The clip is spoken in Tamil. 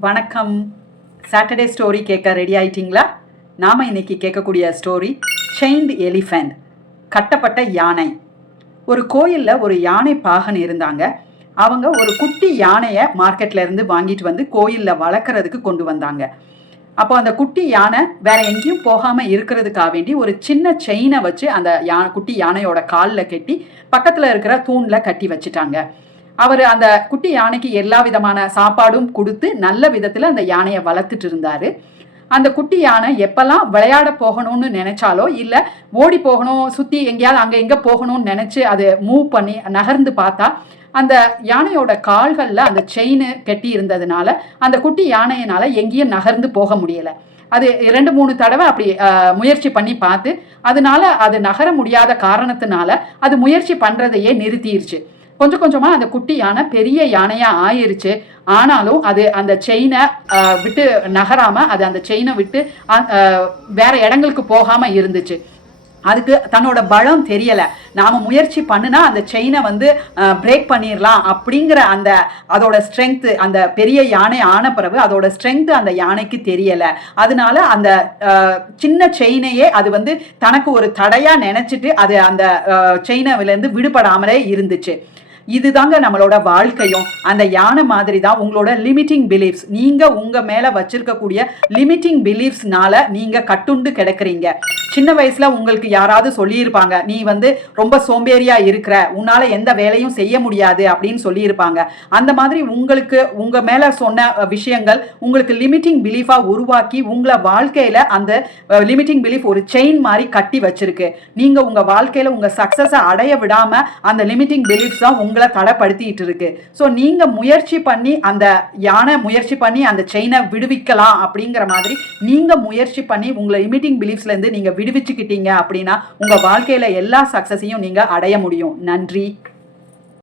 வணக்கம். சாட்டர்டே ஸ்டோரி கேட்க ரெடி ஆயிட்டீங்களா? நாம் இன்னைக்கு கேட்கக்கூடிய ஸ்டோரி செயின்ட் எலிஃபென்ட், கட்டப்பட்ட யானை. ஒரு கோயிலில் ஒரு யானை பாகன் இருந்தாங்க. அவங்க ஒரு குட்டி யானையை மார்க்கெட்ல இருந்து வாங்கிட்டு வந்து கோயிலில் வளர்க்குறதுக்கு கொண்டு வந்தாங்க. அப்போ அந்த குட்டி யானை வேற எங்கேயும் போகாமல் இருக்கிறதுக்காக வேண்டி ஒரு சின்ன செயினை வச்சு அந்த குட்டி யானையோட காலில் கட்டி பக்கத்தில் இருக்கிற தூணில் கட்டி வச்சுட்டாங்க. அவர் அந்த குட்டி யானைக்கு எல்லா விதமான சாப்பாடும் கொடுத்து நல்ல விதத்தில் அந்த யானையை வளர்த்துட்டு இருந்தாரு. அந்த குட்டி யானை எப்பெல்லாம் விளையாட போகணும்னு நினைச்சாலோ இல்லை ஓடி போகணும், சுற்றி எங்கேயாவது அங்கே எங்கே போகணும்னு நினச்சி அது மூவ் பண்ணி நகர்ந்து பார்த்தா அந்த யானையோட கால்களில் அந்த செயின் கட்டி இருந்ததுனால அந்த குட்டி யானையினால எங்கேயும் நகர்ந்து போக முடியலை. அது 2-3 தடவை அப்படி முயற்சி பண்ணி பார்த்து அதனால அது நகர முடியாத காரணத்தினால அது முயற்சி பண்ணுறதையே நிறுத்திடுச்சு. கொஞ்சம் கொஞ்சமாக அந்த குட்டி யானை பெரிய யானையாக ஆயிருச்சு. ஆனாலும் அது அந்த செயினை விட்டு நகராமல் அது அந்த செயினை விட்டு வேற இடங்களுக்கு போகாமல் இருந்துச்சு. அதுக்கு தன்னோட பலம் தெரியலை. நாம் முயற்சி பண்ணுனா அந்த செயினை பிரேக் பண்ணிடலாம் அப்படிங்கிற அதோட ஸ்ட்ரென்த்து, அந்த பெரிய யானை ஆன பிறகு அதோட ஸ்ட்ரென்த்து அந்த யானைக்கு தெரியலை. அதனால அந்த சின்ன செயினையே அது தனக்கு ஒரு தடையாக நினச்சிட்டு அது அந்த செயினிலேருந்து விடுபடாமலே இருந்துச்சு. இதுதாங்க நம்மளோட வாழ்க்கையும். அந்த யானை மாதிரி தான் உங்களோட லிமிட்டிங் பிலீஃப்ஸ். நீங்கள் உங்கள் மேலே வச்சிருக்கக்கூடிய லிமிட்டிங் பிலீஃப்ஸ்னால நீங்கள் கட்டுண்டு கிடக்குறீங்க. சின்ன வயசில் உங்களுக்கு யாராவது சொல்லியிருப்பாங்க, நீ ரொம்ப சோம்பேறியாக இருக்கிற, உன்னால் எந்த வேலையும் செய்ய முடியாது அப்படின்னு சொல்லியிருப்பாங்க. அந்த மாதிரி உங்களுக்கு உங்கள் மேலே சொன்ன விஷயங்கள் உங்களுக்கு லிமிட்டிங் பிலீஃபாக உருவாக்கி உங்களை வாழ்க்கையில் அந்த லிமிட்டிங் பிலீஃப் ஒரு செயின் மாதிரி கட்டி வச்சிருக்கு. நீங்கள் உங்கள் வாழ்க்கையில் உங்கள் சக்ஸஸை அடைய விடாமல் அந்த லிமிட்டிங் பிலீஃப்ஸ் தான் உங்களை தடைப்படுத்திட்டு இருக்கு. ஸோ நீங்கள் முயற்சி பண்ணி அந்த யானை முயற்சி பண்ணி அந்த செயினை விடுவிக்கலாம் அப்படிங்கிற மாதிரி நீங்கள் முயற்சி பண்ணி உங்களை லிமிட்டிங் பிலீஃப்ஸ்லேருந்து நீங்கள் விடுவிச்சுக்கிட்டீங்க அப்படின்னா உங்கள் வாழ்க்கையில் எல்லா சக்ஸஸையும் நீங்கள் அடைய முடியும். நன்றி.